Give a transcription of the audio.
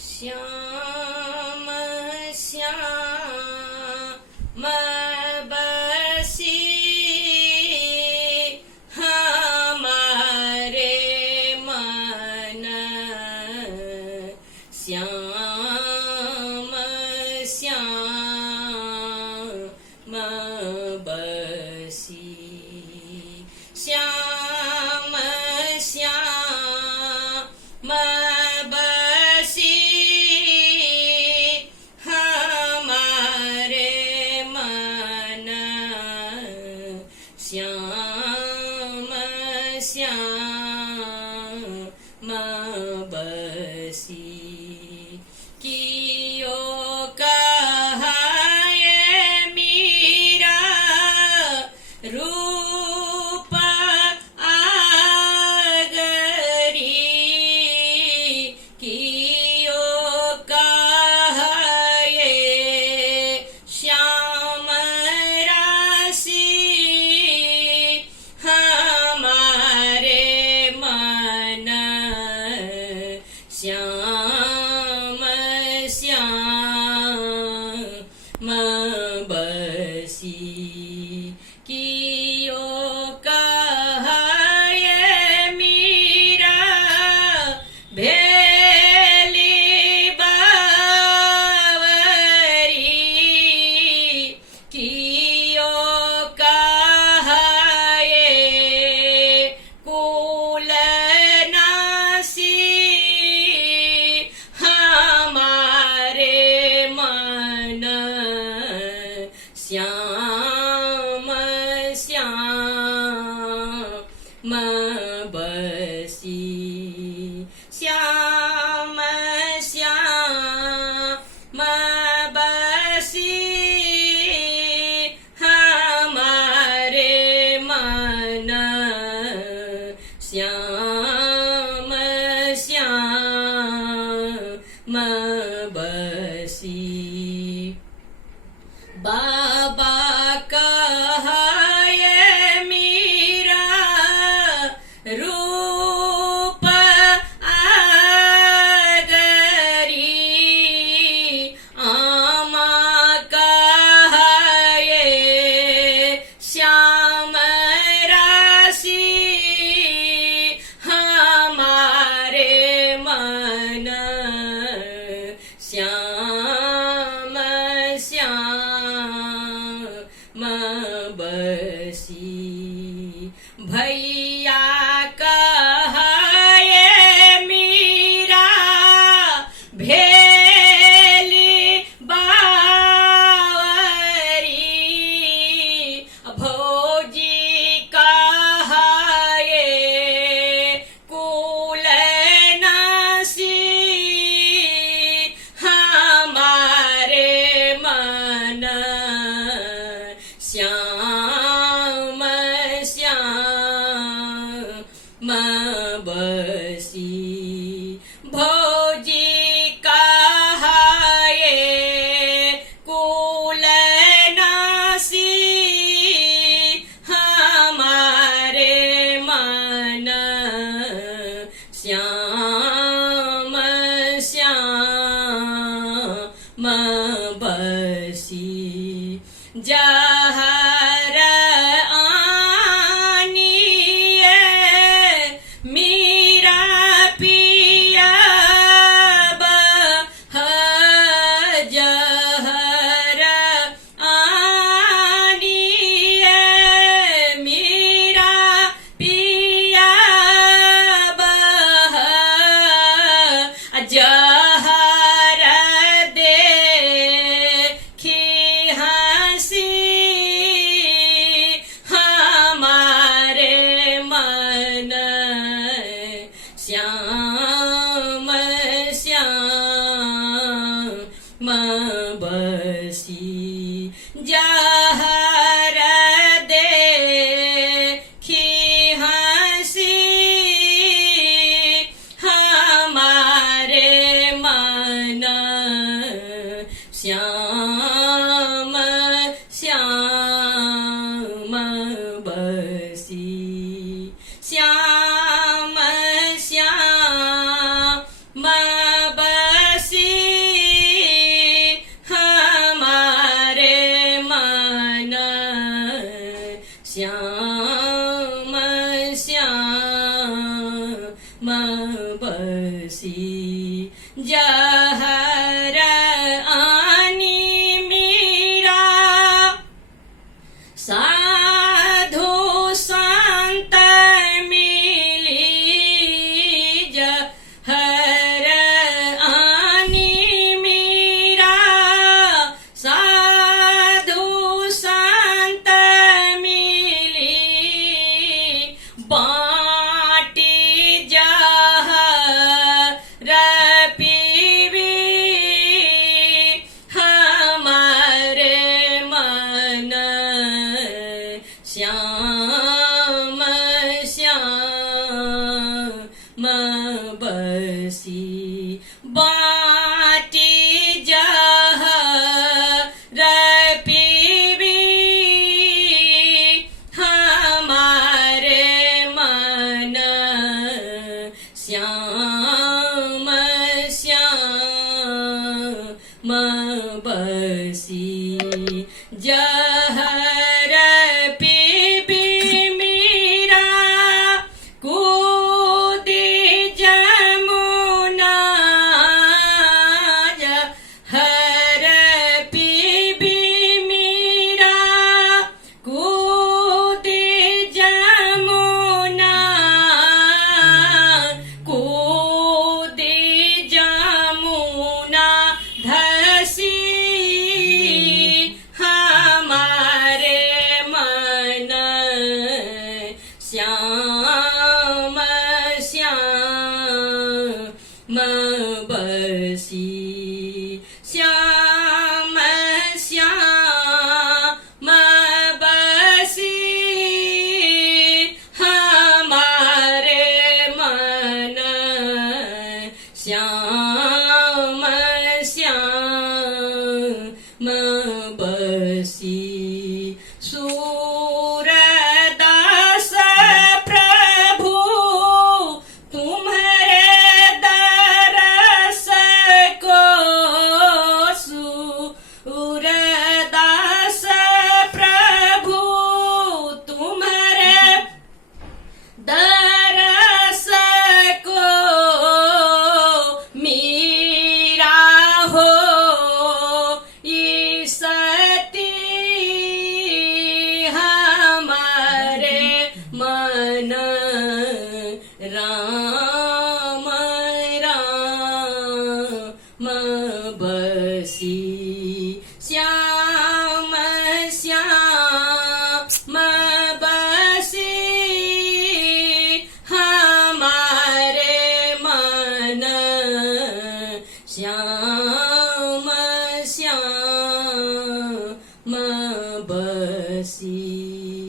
श्याम श्याम बसी हमारे मन श्याम श्याम बसी श्याम श्याम बसी हमारे मन श्याम श्याम बसी कियो कहाए मीरा रूप आगरी कियो कहाए श्याम राशि हमारे मन श्याम श्याम बसी कियो कहाए मीरा भेली बावरी कियो कहाए कुलनासी हमारे मन श्याम श्याम बसी श्याम श्याम बसी हमारे मन श्याम श्याम बसी बाबा कहाए मीरा रूप आगरी आमा कहाए श्याम राशि हमारे मन बसी जहर आनी मीरा साधु संत मिली जहर आनी मीरा साधु संत मिली बाटी जहर पीवी हमारे मन श्याम श्याम बसी बाटी जहर पीवी हमारे मन श्याम श्याम बसी जहर पीबी मीरा कूदी जमुना जहर पीबी मीरा कूदी जमुना कूदी जमुना धसी हमारे मन श्याम श्याम बसी श्याम श्याम बसी हमारे मन श्याम श्याम बसी सूरदास प्रभु तुम्हारे दरस को सूरदास प्रभु तुम्हारे दरस को मीरा हो ईसती हमारे मन राम राम बसी